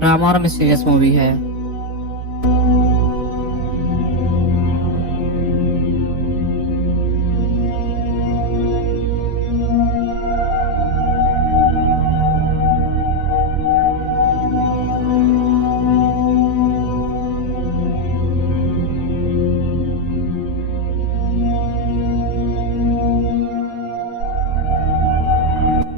Drama और mysterious movie है।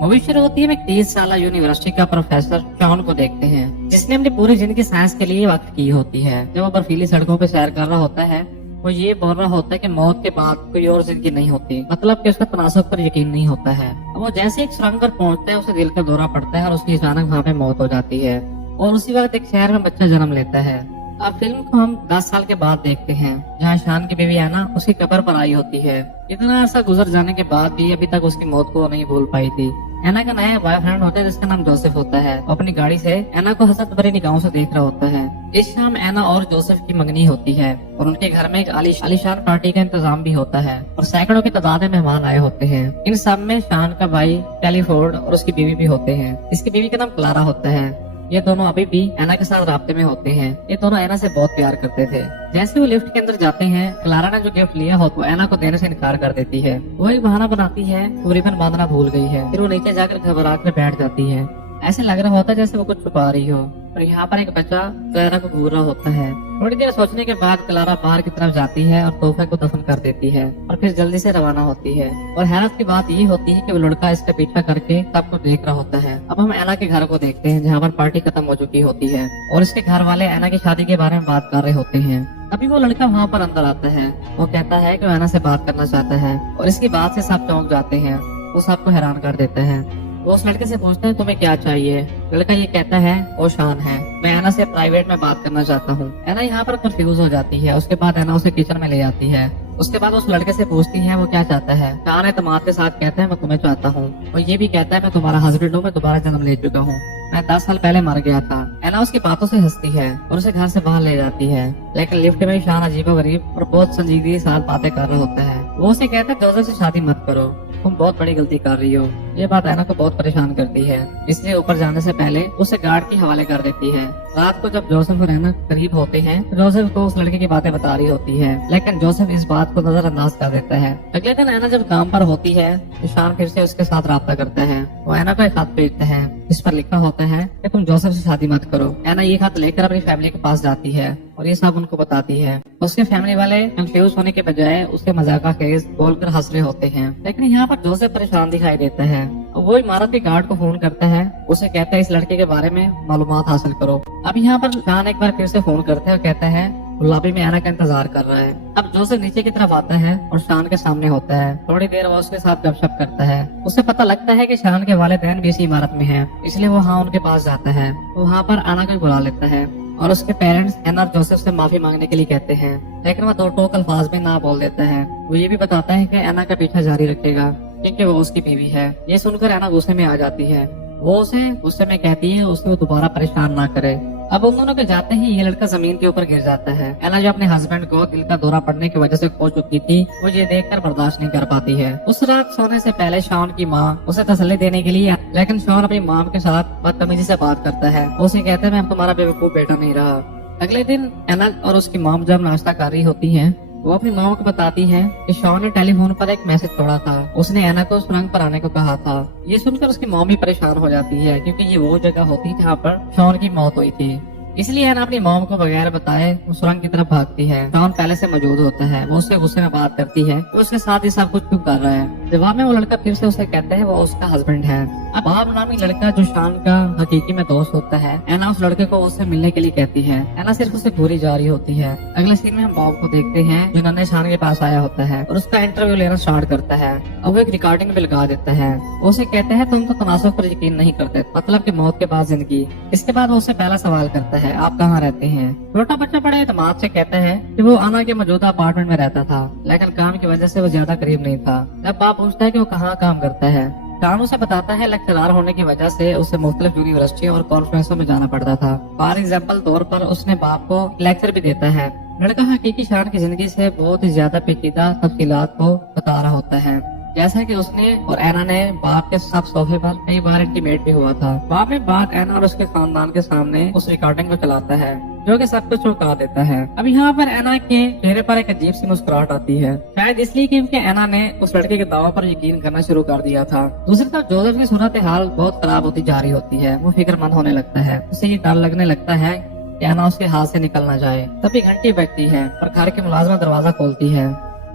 Movie शुरू होती है हम एक 30 साल यूनिवर्सिटी का प्रोफेसर शॉन को देखते हैं, जिसने अपनी पूरी जिंदगी साइंस के लिए वक्त की होती है। जब वो बर्फीली सड़कों पे सैर कर रहा होता है, वो ये बोल रहा होता है कि मौत के बाद कोई और जिंदगी नहीं होती, मतलब कि उसका तनासब पर यकीन नहीं होता है। अब वो जैसे एक सुरंग पर पहुंचता है, उसे दिल का दौरा पड़ता है और उसकी अचानक वहाँ पे मौत हो जाती है और उसी वक्त एक शहर में बच्चा जन्म लेता है। अब फिल्म को हम 10 साल के बाद देखते हैं, जहाँ शान की बीवी एना उसकी कब्र पर आई होती है। इतना अरसा गुजर जाने के बाद भी अभी तक उसकी मौत को नहीं भूल पाई थी। एना का नया बॉयफ्रेंड होता है जिसका नाम जोसेफ होता है। अपनी गाड़ी से एना को हसरत भरी निगाहों से देख रहा होता है। इस शाम एना और जोसेफ की मंगनी होती है और उनके घर में एक आलीशान पार्टी का इंतजाम भी होता है और सैकड़ों की तादाद में मेहमान आए होते हैं। इन सब में शान का भाई टेलीफोर्ड और उसकी बीवी भी होते हैं। इसकी बीवी का नाम क्लारा होता है। ये दोनों अभी भी एना के साथ राब्ते में होते हैं। ये दोनों एना से बहुत प्यार करते थे। जैसे वो लिफ्ट के अंदर जाते हैं, क्लारा ने जो गिफ्ट लिया हो तो एना को देने से इनकार कर देती है। वो एक बहाना बनाती है, वो रिबन बांधना भूल गई है। फिर वो नीचे जाकर घबरा कर बैठ जाती है। ऐसे लग रहा होता है जैसे वो कुछ छुपा रही हो। और यहाँ पर एक बच्चा क्लारा को घूर रहा होता है। थोड़ी देर सोचने के बाद क्लारा बाहर की तरफ जाती है और तोहफे को दफन कर देती है और फिर जल्दी से रवाना होती है। और हैरत की बात ये होती है कि वो लड़का इसका पीछा करके सब कुछ देख रहा होता है। अब हम एना के घर को देखते हैं, जहाँ पर पार्टी खत्म हो चुकी होती है और इसके घर वाले एना की शादी के बारे में बात कर रहे होते हैं। अभी वो लड़का वहाँ पर अंदर आता है। वो कहता है कि वो एना से बात करना चाहता है और इसकी बात से सब चौंक जाते हैं। वो सबको हैरान कर देता है। वो उस लड़के से पूछता है तुम्हें क्या चाहिए। लड़का ये कहता है वो शान है, मैं एना से प्राइवेट में बात करना चाहता हूँ। एना यहाँ पर कंफ्यूज हो जाती है। उसके बाद एना उसे किचन में ले जाती है। उसके बाद उस लड़के से पूछती है वो क्या चाहता है। शान एतमाद के साथ कहता है मैं तुम्हें चाहता हूँ। और ये भी कहता है मैं तुम्हारा हस्बैंड हूँ, मैं दोबारा जन्म ले चुका हूँ, मैं 10 साल पहले मर गया था। एना उसकी बातों से हंसती है और उसे घर से बाहर ले जाती है। लेकिन लिफ्ट में शान अजीबोगरीब और बहुत संजीदगी के साथ बातें कर रहा होता है। वो उसे कहता है जोसेफ से शादी मत करो, तुम बहुत बड़ी गलती कर रही हो। ये बात एना को बहुत परेशान करती है, इसलिए ऊपर जाने से पहले उसे गार्ड के हवाले कर देती है। रात को जब जोसेफ और एना करीब होते हैं, जोसेफ को उस लड़के की बातें बता रही होती है, लेकिन जोसेफ इस बात को नजरअंदाज कर देता है। अगले दिन एना जब काम पर होती है तो शान फिर से उसके साथ राब्ता करता है। वो एना को एक खत भेजता है जिस पर लिखा होता है कि तुम जोसेफ से शादी मत करो। एना ये खत लेकर अपनी फैमिली के पास जाती है और ये सब उनको बताती है। उसके फैमिली वाले कंफ्यूज होने के बजाय उसके मजाक खेज बोलकर हंस रहे होते हैं। लेकिन यहाँ पर जोसेफ परेशान दिखाई देता है। वो इमारत के गार्ड को फोन करता है, उसे कहता है इस लड़के के बारे में मालूमात हासिल करो। अब यहाँ पर शान एक बार फिर से फोन करता है और कहता है लॉबी में एना का इंतजार कर रहा है। अब जोसेफ नीचे की तरफ आता है और शान के सामने होता है। थोड़ी देर वो उसके साथ गपशप करता है। उसे पता लगता है कि शान के वालिदैन भी इसी इमारत में हैं, इसलिए वो हाँ उनके पास जाता है। वहाँ पर एना को बुला लेता है और उसके पेरेंट्स एना और जोसेफ से माफी मांगने के लिए कहते हैं, लेकिन वो दो टोक अल्फाज में ना बोल देता है। वो ये भी बताता है कि एना का पीछा जारी रखेगा क्योंकि वो उसकी बीवी है। ये सुनकर एना गुस्से में आ जाती है। वो उसे गुस्से में कहती है उसे वो दोबारा परेशान ना करे। अब उन दोनों के जाते ही ये लड़का जमीन के ऊपर गिर जाता है। एना जो अपने हस्बैंड को दिल का दौरा पड़ने की वजह से खो चुकी थी, वो ये देखकर बर्दाश्त नहीं कर पाती है। उस रात सोने से पहले शॉन की माँ उसे तसल्ली देने के लिए, लेकिन शॉन अपनी माँ के साथ बदतमीजी से बात करता है। उसे कहता है मैं तुम्हारा बेवकूफ बेटा नहीं रहा। अगले दिन एना और उसकी माँ जब नाश्ता कर रही होती है, वो अपनी माँ को बताती है कि शॉन ने टेलीफोन पर एक मैसेज छोड़ा था। उसने एना को सुरंग पर आने को कहा था। ये सुनकर उसकी माँ भी परेशान हो जाती है क्योंकि ये वो जगह होती है जहाँ पर शॉन की मौत हुई थी। इसलिए एना अपनी मॉम को बगैर बताए वो सुरंग की तरफ भागती है। शॉन पहले से मौजूद होता है। वो उससे गुस्से में बात करती है तो उसके साथ ही सब कुछ क्यों कर रहा है। जवाब में वो लड़का फिर से उसे कहता है वो उसका हस्बैंड है। अब बाब नामी लड़का जो शान का हकीकी में दोस्त होता है, एना उस लड़के को उससे मिलने के लिए कहती है। एना सिर्फ उसे घूरी जा रही होती है। अगले सीन में हम बॉब को देखते हैं जो नन्हे शान के पास आया होता है और उसका इंटरव्यू लेना स्टार्ट करता है। अब वो एक रिकॉर्डिंग भी लगा देता है। उसे कहता है तुम तो तनासुब पर यकीन नहीं करते, मतलब कि मौत के बाद जिंदगी। इसके बाद वो उससे पहला सवाल करता है आप कहाँ रहते हैं। छोटा बच्चा बड़े एतमाद से कहता है कि वो आना के मौजूदा अपार्टमेंट में रहता था, लेकिन काम की वजह से वो ज्यादा करीब नहीं था। जब बाप पूछता है कि वो कहाँ काम करता है, शान उसे बताता है लेक्चरर होने की वजह से उसे मुख्तलिफ यूनिवर्सिटियों और कॉन्फ्रेंसों में जाना पड़ता था। फॉर एग्जाम्पल तौर पर उसने बाप को लेक्चर भी देता है। लड़का हकीकी शान की जिंदगी से बहुत ही ज्यादा पेचीदा तफसीलात को बता रहा होता है। जैसा कि उसने और एना ने बाप के साथ सोफे पर कई बार इंटीमेट भी हुआ था। बाद में बात एना और उसके खानदान के सामने उस रिकॉर्डिंग को चलाता है, जो कि सब कुछ चौंका देता है। अब यहाँ पर एना के चेहरे पर एक अजीब सी मुस्कुराहट आती है, शायद इसलिए क्योंकि एना ने उस लड़के के दावों पर यकीन करना शुरू कर दिया था। दूसरी तरफ जोसेफ की सूरत हाल बहुत खराब होती जा रही होती है। वो फिक्रमंद होने लगता है, उसे ये डर लगने लगता है कि एना उसके हाथ से निकल ना जाए। तभी घंटी बजती है और घर की मुलाजमा दरवाजा खोलती है।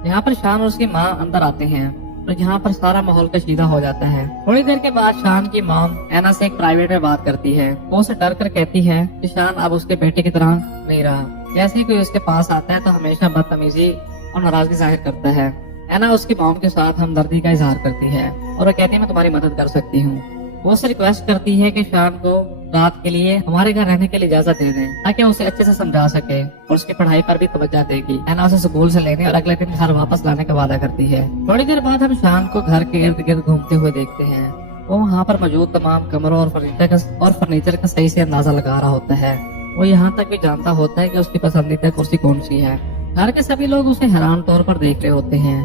यहाँ पर शान और उसकी माँ अंदर आते हैं और यहाँ पर सारा माहौल कशीदा हो जाता है। थोड़ी देर के बाद शान की मॉम एना से एक प्राइवेट में बात करती है। वो उसे डर कर कहती है कि शान अब उसके बेटे की तरह नहीं रहा। जैसे ही कोई उसके पास आता है तो हमेशा बदतमीजी और नाराजगी जाहिर करता है। एना उसकी मॉम के साथ हमदर्दी का इजहार करती है और वो कहती है मैं तुम्हारी मदद कर सकती हूँ। वो उससे रिक्वेस्ट करती है कि शान को रात के लिए हमारे घर रहने के लिए इजाजत दे दें ताकि उसे अच्छे से समझा सके और उसकी पढ़ाई पर भी तवज्जो देगी। एना उसे स्कूल से लेने और अगले दिन घर वापस लाने का वादा करती है। थोड़ी देर बाद हम शान को घर के इर्द गिर्द घूमते हुए देखते हैं। वो वहाँ पर मौजूद तमाम कमरों और फर्नीचर का सही से अंदाजा लगा रहा होता है। वो यहाँ तक भी जानता होता है कि उसकी पसंदीदा कुर्सी कौन सी है। घर के सभी लोग उसे हैरान तौर पर देख रहे होते हैं।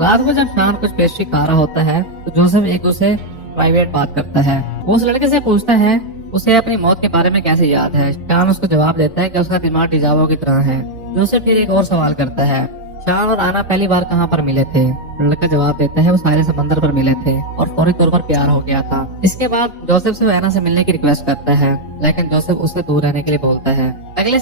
रात को जब शान कुछ पेस्ट्री खा रहा होता है तो जोसेफ एक उसे प्राइवेट बात करता है। वो उस लड़के से पूछता है उसे अपनी मौत के बारे में कैसे याद है। शान उसको जवाब देता है कि उसका दिमाग डिजावो की तरह है। जोसेफ फिर एक और सवाल करता है, शान और आना पहली बार कहाँ पर मिले थे? लड़का जवाब देता है वो सारे समंदर पर मिले थे और फौरी तौर पर प्यार हो गया था। इसके बाद जोसेफ से एना से मिलने की रिक्वेस्ट करता है, लेकिन जोसेफ उससे दूर रहने के लिए बोलता है। अगले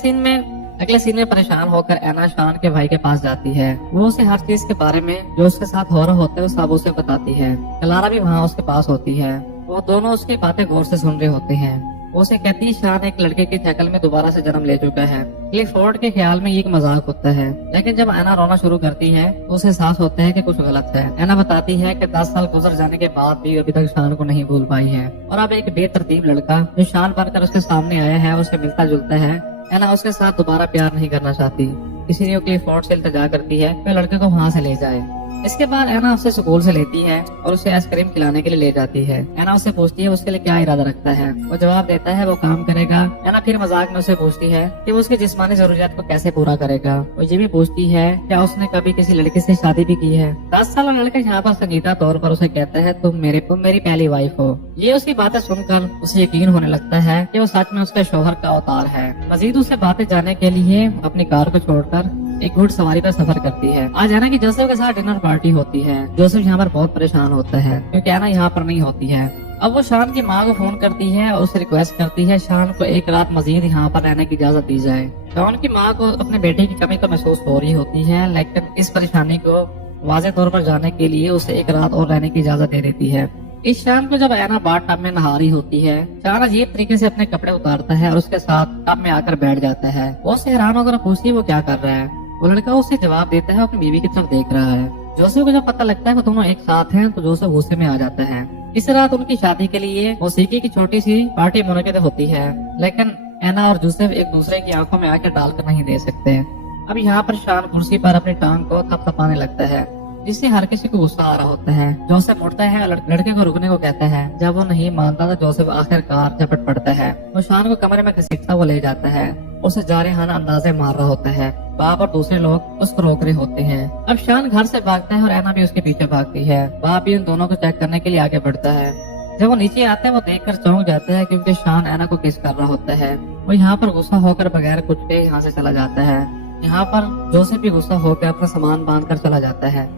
सीन में परेशान होकर एना शान के भाई के पास जाती है। वो उसे हर चीज के बारे में जो उसके साथ हो रहा होता है वो सब उसे बताती है। क्लारा भी वहाँ उसके पास होती है। वो दोनों उसकी बातें गौर से सुन रहे होते हैं। वो उसे कहती है शान एक लड़के की शक्ल में दोबारा से जन्म ले चुका है। क्लिफोर्ड के ख्याल में ये एक मजाक होता है, लेकिन जब एना रोना शुरू करती है तो उसे एहसास होता है कि कुछ गलत है। एना बताती है कि 10 साल गुजर जाने के बाद भी अभी तक शान को नहीं भूल पाई है और अब एक बेतरतीब लड़का जो शान बनकर उसके सामने आया है उससे मिलता जुलता है। एना उसके साथ दोबारा प्यार नहीं करना चाहती, इसीलिए क्लिफोर्ड से इल्तिजा करती है कि लड़के को वहाँ से ले जाए। इसके बाद एना उसे स्कूल से लेती है और उसे आइसक्रीम खिलाने के लिए ले जाती है। एना उससे पूछती है उसके लिए क्या इरादा रखता है। वो जवाब देता है वो काम करेगा। एना फिर मजाक में उसे पूछती है कि वो उसकी जिस्मानी जरूरियात को कैसे पूरा करेगा। वो ये भी पूछती है क्या उसने कभी किसी लड़की से शादी भी की है। 10 साल लड़का यहाँ पर संजीदा तौर पर उसे कहता है तुम मेरी पहली वाइफ हो। ये उसकी बातें सुनकर उसे यकीन होने लगता है कि वो सच में उसके शौहर का अवतार है। मजीद उसे बातें जानने के लिए अपनी कार को छोड़कर एक घुड़सवारी पर सफर करती है। आज एना की जोसेफ के साथ डिनर पार्टी होती है। जोसेफ यहाँ पर बहुत परेशान होता है क्योंकि एना यहाँ पर नहीं होती है। अब वो शान की माँ को फोन करती है और उसे रिक्वेस्ट करती है शान को एक रात मजीद यहाँ पर रहने की इजाजत दी जाए। शान की माँ को अपने बेटे की कमी तो महसूस हो रही होती है, लेकिन इस परेशानी को वाज़ेह तौर पर जाने के लिए उसे एक रात और रहने की इजाजत दे देती है। इस शाम को जब एना बाथ टब में नहा रही होती है, शान अजीब तरीके से अपने कपड़े उतारता है और उसके साथ टब में आकर बैठ जाता है। वो उससे हैरान होकर पूछती है वो क्या कर रहा है। वो लड़का उसे जवाब देता है अपनी बीवी की तरफ देख रहा है। जोसेफ को जब पता लगता है वो दोनों एक साथ हैं तो जोसेफ गुस्से में आ जाता है। इस रात उनकी शादी के लिए मौसीकी की छोटी सी पार्टी मुनक्किद होती है, लेकिन एना और जोसेफ एक दूसरे की आंखों में आंखें डालकर नहीं दे सकते। अब यहाँ पर शान कुर्सी पर अपनी टांग को थपथपाने लगता है, जिससे हर किसी को गुस्सा आ रहा होता है। जोसेफ मुड़ता है और लड़के को रुकने को कहता है। जब वो नहीं मानता तो जोसेफ आखिरकार झपट पड़ता है। वो शान को कमरे में घसीटता हुआ ले जाता है, उसे जारहाना अंदाजे मार रहा होता है। बाप और दूसरे लोग उसको रोक रहे होते हैं। अब शान घर से भागता है और एना भी उसके पीछे भागती है। बाप भी इन दोनों को चेक करने के लिए आगे बढ़ता है। जब वो नीचे आता है वो देखकर चौंक जाता है क्योंकि शान एना को किस कर रहा होता है। वो यहाँ पर गुस्सा होकर बगैर कुछ के यहाँ से चला जाता है। यहाँ पर जोसेफ भी गुस्सा होकर अपना सामान बांध कर चला जाता है।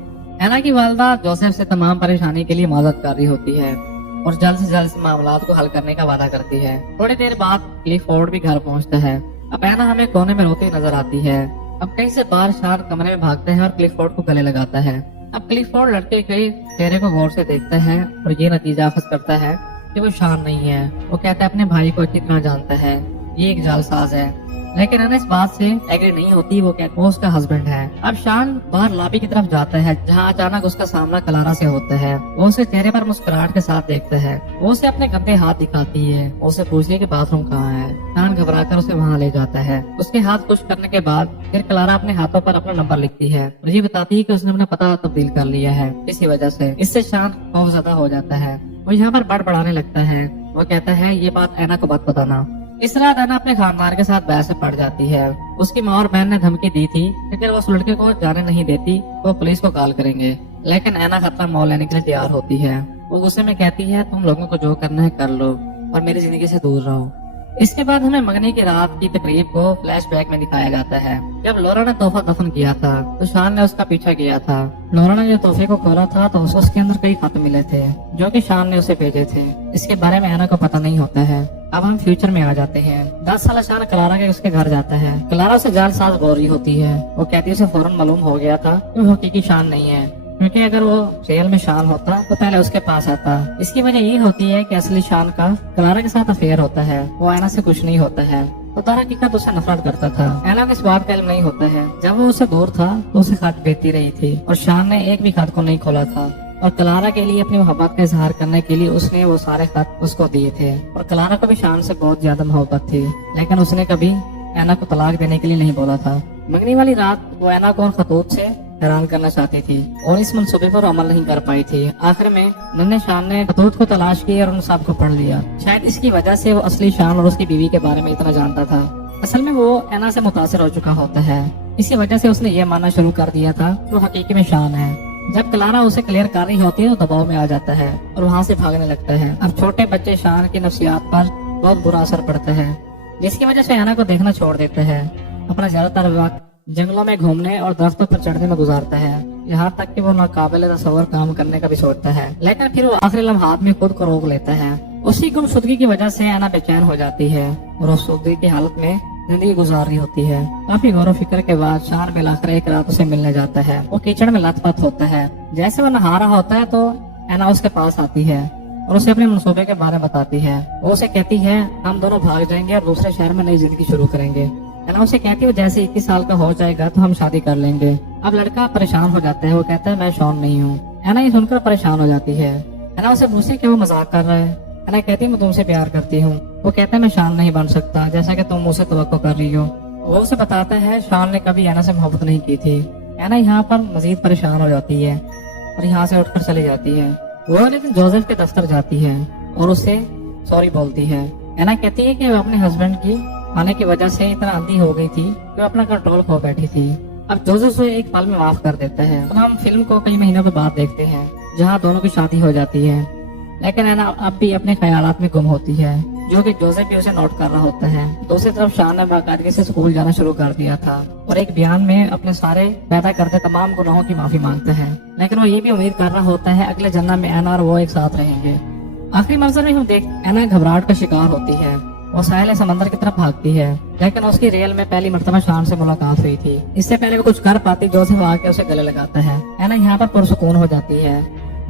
एना की वालदा जोसेफ से तमाम परेशानी के लिए मदद कर रही होती है और जल्द से जल्द मामला को हल करने का वादा करती है। थोड़ी देर बाद क्लिफोर्ड भी घर पहुँचता है। अब एना हमें कोने में रोती नजर आती है। अब कहीं से बाहर शान कमरे में भागता है और क्लिफोर्ड को गले लगाता है। अब क्लिफोर्ड लड़के के चेहरे को गौर से देखता है और ये नतीजा हासिल करता है कि वो शान नहीं है। वो कहता है अपने भाई को अच्छी तरह जानता है, ये एक जालसाज है, लेकिन एना इस बात से एग्री नहीं होती। वो कहता है वो उसका हस्बैंड है। अब शान बाहर लॉबी की तरफ जाता है जहाँ अचानक उसका सामना क्लारा से होता है। वो उसे चेहरे पर मुस्कुराहट के साथ देखता है। वो उसे अपने गंदे हाथ दिखाती है। वो उसे पूछती है कि बाथरूम कहाँ है। शान घबराकर उसे वहाँ ले जाता है। उसके हाथ कुछ करने के बाद फिर क्लारा अपने हाथों पर अपना नंबर लिखती है और ये बताती है कि उसने अपना पता तब्दील कर लिया है इसी वजह से। इससे शान खौफजदा हो जाता है। वो यहाँ पर बड़बड़ाने लगता है। वो कहता है ये बात एना को मत बताना। इस रात एना अपने खानदान के साथ बहस में पड़ जाती है। उसकी माँ और बहन ने धमकी दी थी कि अगर वो उस लड़के को जाने नहीं देती तो पुलिस को कॉल करेंगे। लेकिन ऐना खतरा मोल लेने के लिए तैयार होती है। वो गुस्से में कहती है तुम लोगों को जो करना है कर लो और मेरी जिंदगी से दूर रहो। इसके बाद हमें मंगनी की रात की तकरीब को फ्लैशबैक में दिखाया जाता है। जब लॉरा ने तोहफा दफन किया था तो शान ने उसका पीछा किया था। लॉरा ने जो तोहफे को खोला था तो उसके अंदर कई खत मिले थे जो कि शान ने उसे भेजे थे। इसके बारे में ऐना को पता नहीं होता है। अब हम फ्यूचर में आ जाते हैं। 10 साल शान क्लारा के उसके घर जाता है। क्लारा उसे जालसाज बोल रही होती है। वो कहती है उसे फौरन मालूम हो गया था कि वो हकीकी शान नहीं है, क्योंकि अगर वो जेल में शान होता तो पहले उसके पास आता। इसकी वजह ये होती है कि असली शान का क्लारा के साथ अफेयर होता है। वो ऐना से कुछ नहीं होता है। वो दरहकीकत उससे नफरत करता था। ऐना को इस बात का इल्म नहीं होता है। जब वो उससे दूर था तो उसे खत भेजती रही थी और शान ने एक भी खत को नहीं खोला था। और क्लारा के लिए अपनी मोहब्बत का इजहार करने के लिए उसने वो सारे खत उसको दिए थे। और क्लारा को भी शान से बहुत ज्यादा मोहब्बत थी, लेकिन उसने कभी ऐना को तलाक देने के लिए नहीं बोला था। मंगनी वाली रात वो ऐना को और खतूत से हैरान करना चाहती थी और इस मंसूबे पर अमल नहीं कर पाई थी। आखिर में नन्हे शान ने खतूत को तलाश की और उन सब को पढ़ लिया। शायद इसकी वजह से वो असली शान और उसकी बीवी के बारे में इतना जानता था। असल में वो ऐना से मुतासिर हो चुका होता है। इसी वजह से उसने ये मानना शुरू कर दिया था कि वो हकीकी में शान है। जब क्लारा उसे क्लियर कर रही होती है तो दबाव में आ जाता है और वहाँ से भागने लगता है। अब छोटे बच्चे शान की नफ्सियात पर बहुत बुरा असर पड़ता है, जिसकी वजह से ऐना को देखना छोड़ देता है। अपना ज्यादातर वक्त जंगलों में घूमने और दरख्तों पर चढ़ने में गुजारता है, यहाँ तक कि वो नाकाबिल तसव्वुर काम करने का भी सोचता है। लेकिन फिर वो आखिरी लम्हात में खुद को रोक लेता है। उसी गुमशुदगी की वजह से ऐना बेचैन हो जाती है और अफसुर्दगी की हालत में जिंदगी गुजार रही होती है। काफी गौर फिक्र के बाद शान मिलाकर एक रात उसे मिलने जाता है। वो कीचड़ में लथपथ होता है। जैसे वो नहा रहा होता है तो ऐना उसके पास आती है और उसे अपने मंसूबे के बारे में बताती है। वो उसे कहती है हम दोनों भाग जाएंगे और दूसरे शहर में नई जिंदगी शुरू करेंगे। ऐना उसे कहती है जैसे 21 साल का हो जाएगा तो हम शादी कर लेंगे। अब लड़का परेशान हो जाता है। वो कहता है मैं शॉन नहीं हूँ। ऐना ये सुनकर परेशान हो जाती है। ऐना उसे पूछती कि वो मजाक कर रहा है। ऐना कहती है मैं तुमसे प्यार करती हूँ। वो कहता है मैं शान नहीं बन सकता जैसा कि तुम मुझसे तवक्को कर रही हो। वो उसे बताता है शान ने कभी ऐना से मोहब्बत नहीं की थी। ऐना यहाँ पर मजीद परेशान हो जाती है और यहाँ से उठकर चली जाती है। वो लेकिन जोसेफ के दफ्तर जाती है और उससे सॉरी बोलती है। ऐना कहती है कि वो अपने हस्बैंड की आने की वजह से इतना अंधी हो गई थी कि वो अपना कंट्रोल खो बैठी थी। अब जोसेफ उसे एक पल में माफ कर देता है। तो हम फिल्म को कई महीनों के बाद देखते हैं जहाँ दोनों की शादी हो जाती है, लेकिन ऐना अब भी अपने ख्यालात में गुम होती है, जो कि जोसेफ भी उसे नोट कर रहा होता है। दूसरी तरफ शान ने बाकायदगी से स्कूल जाना शुरू कर दिया था और एक बयान में अपने सारे पैदा करते तमाम गुनाहों की माफी मांगता है। लेकिन वो ये भी उम्मीद कर रहा होता है अगले जन्म में ऐना और वो एक साथ रहेंगे। आखिरी मंजर में हम देख ऐना घबराहट का शिकार होती है। वो साहिल समंदर की तरफ भागती है, लेकिन उसकी रियल में पहली मर्तबा शान से मुलाकात हुई थी। इससे पहले वो कुछ कर पाती जोसेफ आके उसे गले लगाता है। ऐना यहाँ पर पुरसुकून हो जाती है।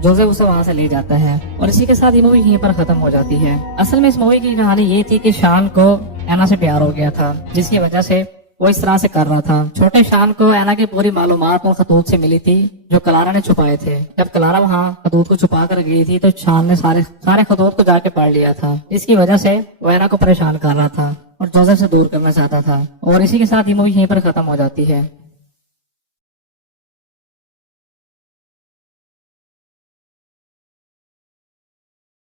जोसेफ उसे वहाँ से ले जाता है और इसी के साथ ये मूवी यहीं पर खत्म हो जाती है। असल में इस मूवी की कहानी ये थी कि शान को ऐना से प्यार हो गया था, जिसकी वजह से वो इस तरह से कर रहा था। छोटे शान को ऐना की पूरी मालूमात और खतूत से मिली थी जो क्लारा ने छुपाए थे। जब क्लारा वहाँ खतूत को छुपा कर गई थी तो शान ने सारे खतूत को जाके पढ़ लिया था। इसकी वजह से वो ऐना को परेशान कर रहा था और जोसेफ से दूर करना चाहता था। और इसी के साथ ये मूवी यहीं पर खत्म हो जाती है।